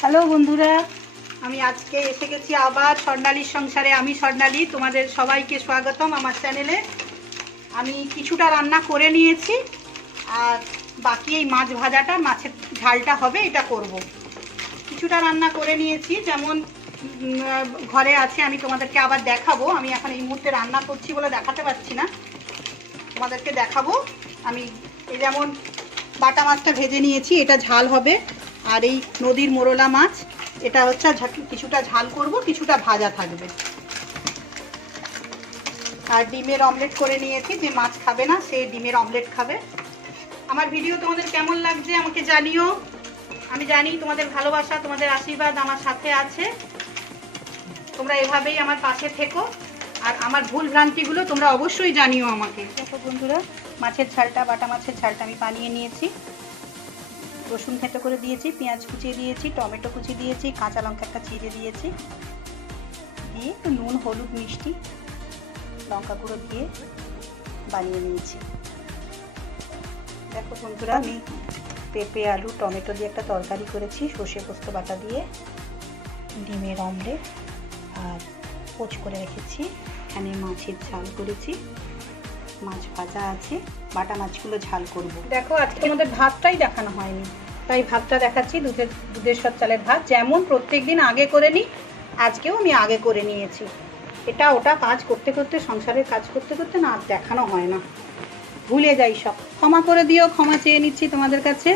Hello বন্ধুরা, আমি আজকে এসে গেছি আবার স্বর্ণালীর সংসারে। আমি স্বর্ণালী, তোমাদের সবাইকে স্বাগতম আমার চ্যানেলে। আমি কিছুটা রান্না করে নিয়েছি, আর বাকি এই মাছ ভাজাটা, মাছের ঝালটা হবে, এটা করব। কিছুটা রান্না করে নিয়েছি, যেমন ঘরে আছে, আমি তোমাদেরকে আবার দেখাবো। আমি এখন এই মুহূর্তে রান্না করছি বলে দেখাতে পারছি না, তোমাদেরকে দেখাবো। আমি এই যেমন বাটা মাছটা ভেজে নিয়েছি, এটা ঝাল হবে। আর এই নদীর মোরলা মাছ, এটা হচ্ছে কিছুটা ঝাল করব, কিছুটা ভাজা থাকবে। আর ডিমের অমলেট করে নিয়েছি, যে মাছ খাবে না সে ডিমের অমলেট খাবে। আমার ভিডিও তোমাদের কেমন লাগছে আমাকে জানিও। আমি জানি তোমাদের ভালোবাসা, তোমাদের আশীর্বাদ আমার সাথে আছে। তোমরা এভাবেই আমার পাশে থেকো, আর আমার ভুল ভ্রান্তিগুলো তোমরা অবশ্যই জানিও আমাকে। দেখো বন্ধুরা, মাছের ঝালটা, বাটা মাছের ঝালটা আমি বানিয়ে নিয়েছি। রসুন থেঁতো করে দিয়েছি, পেঁয়াজ কুচিয়ে দিয়েছি, টমেটো কুচি দিয়েছি, কাঁচা লঙ্কা একটা চিড়ে দিয়েছি, দিয়ে নুন, হলুদ, মিষ্টি, লঙ্কা গুঁড়ো দিয়ে বানিয়ে নিয়েছি। দেখো বন্ধুরা, আমি পেঁপে, আলু, টমেটো দিয়ে একটা তরকারি করেছি, সর্ষে পোস্ত বাটা দিয়ে, ডিমের অমলেট, আর পোচ করে রেখেছি। এখানে মাছের ঝাল করেছি, মাছ ভাজা আছে, বাটা মাছগুলো ঝাল করব। দেখো, আজকে আমাদের ভাতটাই দেখানো হয়নি, তাই ভাতটা দেখাচ্ছি। দুধেশ্বর চালের ভাত, যেমন প্রত্যেকদিন আগে করে নিই, আজকেও আমি আগে করে নিয়েছি। এটা ওটা কাজ করতে করতে, সংসারের কাজ করতে করতে না, আর দেখানো হয় না, ভুলে যাই সব। ক্ষমা করে দিও, ক্ষমা চেয়ে নিচ্ছি তোমাদের কাছে।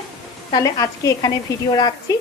তাহলে আজকে এখানে ভিডিও রাখছি।